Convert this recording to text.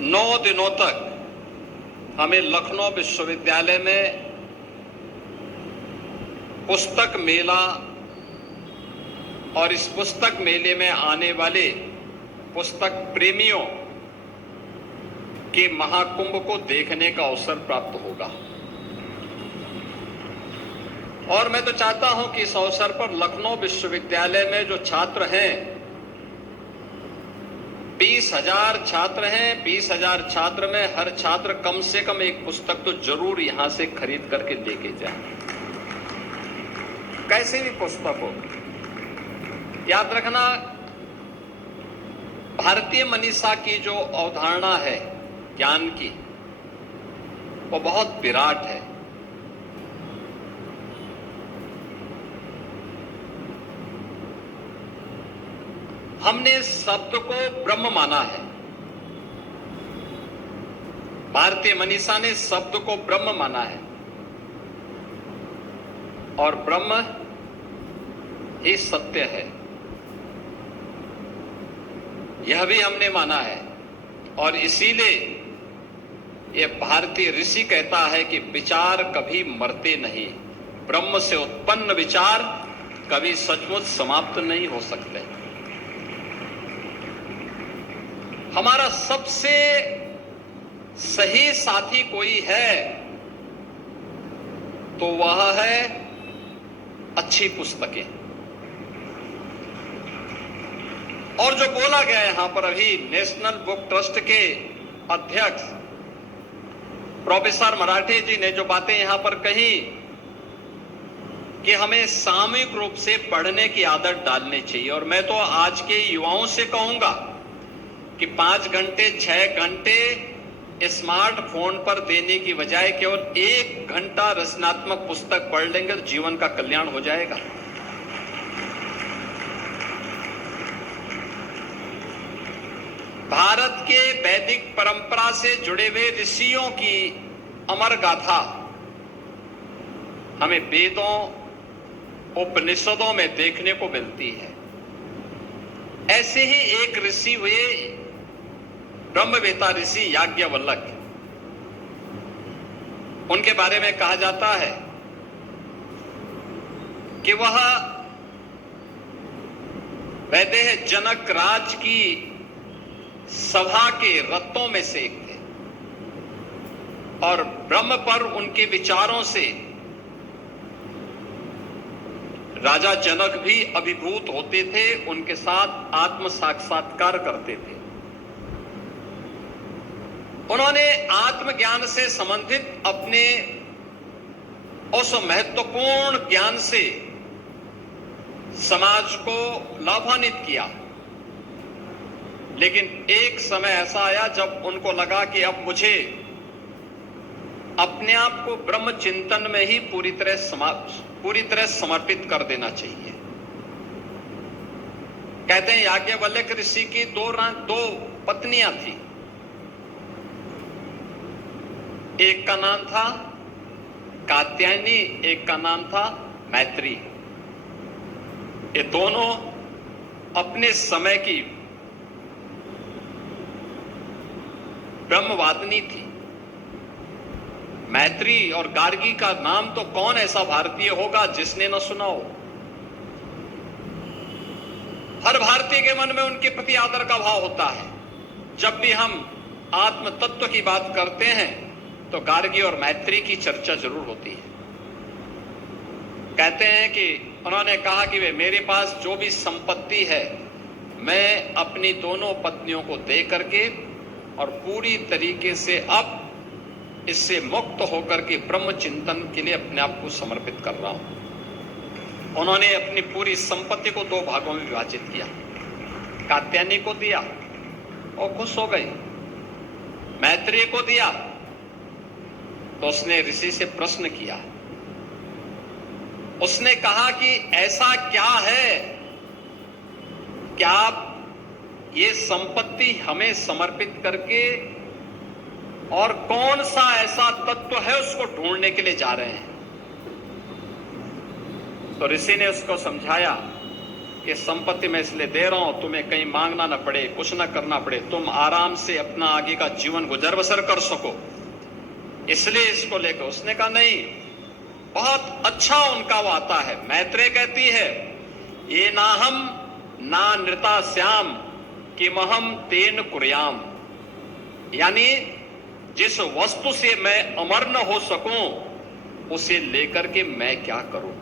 9 दिनों तक हमें लखनऊ विश्वविद्यालय में पुस्तक मेला और इस पुस्तक मेले में आने वाले पुस्तक प्रेमियों के महाकुंभ को देखने का अवसर प्राप्त होगा। और मैं तो चाहता हूं कि इस अवसर पर लखनऊ विश्वविद्यालय में जो छात्र हैं, 20,000 छात्र हैं, 20,000 छात्र में हर छात्र कम से कम एक पुस्तक तो जरूर यहां से खरीद करके लेके जाए, कैसे भी पुस्तक हो। याद रखना, भारतीय मनीषा की जो अवधारणा है ज्ञान की, वो बहुत विराट है। हमने शब्द को ब्रह्म माना है। भारतीय मनीषा ने शब्द को ब्रह्म माना है और ब्रह्म ही सत्य है, यह भी हमने माना है। और इसीलिए यह भारतीय ऋषि कहता है कि विचार कभी मरते नहीं, ब्रह्म से उत्पन्न विचार कभी सचमुच समाप्त नहीं हो सकते। हमारा सबसे सही साथी कोई है तो वह है अच्छी पुस्तकें। और जो बोला गया यहां पर अभी, नेशनल बुक ट्रस्ट के अध्यक्ष प्रोफेसर मराठे जी ने जो बातें यहां पर कही कि हमें सामूहिक रूप से पढ़ने की आदत डालनी चाहिए। और मैं तो आज के युवाओं से कहूंगा कि 5 घंटे 6 घंटे स्मार्टफोन पर देने की बजाय केवल 1 घंटा रचनात्मक पुस्तक पढ़ लेंगे तो जीवन का कल्याण हो जाएगा। भारत के वैदिक परंपरा से जुड़े हुए ऋषियों की अमर गाथा हमें वेदों उपनिषदों में देखने को मिलती है। ऐसे ही एक ऋषि हुए ब्रह्मवेता ऋषि याज्ञवल्क्य। उनके बारे में कहा जाता है कि वह वैदेह जनक राज की सभा के रत्नों में से एक थे और ब्रह्म पर उनके विचारों से राजा जनक भी अभिभूत होते थे, उनके साथ आत्म साक्षात्कार करते थे। उन्होंने आत्मज्ञान से संबंधित अपने उस महत्वपूर्ण ज्ञान से समाज को लाभान्वित किया। लेकिन एक समय ऐसा आया जब उनको लगा कि अब मुझे अपने आप को ब्रह्म चिंतन में ही पूरी तरह समर्पित कर देना चाहिए। कहते हैं याज्ञवल्क्य ऋषि की दो पत्नियां थी। एक का नाम था कात्यायनी, एक का नाम था मैत्री। ये दोनों अपने समय की ब्रह्मवादिनी थी। मैत्री और गार्गी का नाम तो कौन ऐसा भारतीय होगा जिसने न सुना हो। हर भारतीय के मन में उनके प्रति आदर का भाव होता है। जब भी हम आत्म तत्व की बात करते हैं तो गार्गी और मैत्री की चर्चा जरूर होती है। कहते हैं कि उन्होंने कहा कि वे मेरे पास जो भी संपत्ति है मैं अपनी दोनों पत्नियों को दे करके और पूरी तरीके से अब इससे मुक्त होकर के ब्रह्म चिंतन के लिए अपने आप को समर्पित कर रहा हूं। उन्होंने अपनी पूरी संपत्ति को 2 भागों में विभाजित किया। कात्यायनी को दिया और खुश हो गई, मैत्रेय को दिया तो उसने ऋषि से प्रश्न किया। उसने कहा कि ऐसा क्या है कि आप ये संपत्ति हमें समर्पित करके और कौन सा ऐसा तत्व है उसको ढूंढने के लिए जा रहे हैं। तो ऋषि ने उसको समझाया कि संपत्ति मैं इसलिए दे रहा हूं तुम्हें कहीं मांगना ना पड़े, कुछ ना करना पड़े, तुम आराम से अपना आगे का जीवन गुजर बसर कर सको, इसलिए इसको लेकर। उसने कहा नहीं, बहुत अच्छा उनका वो आता है। मैत्रेय कहती है ये नाहम ना नृता श्याम किमहम तेन कुर्याम, यानी जिस वस्तु से मैं अमर न हो सकूं उसे लेकर के मैं क्या करूं।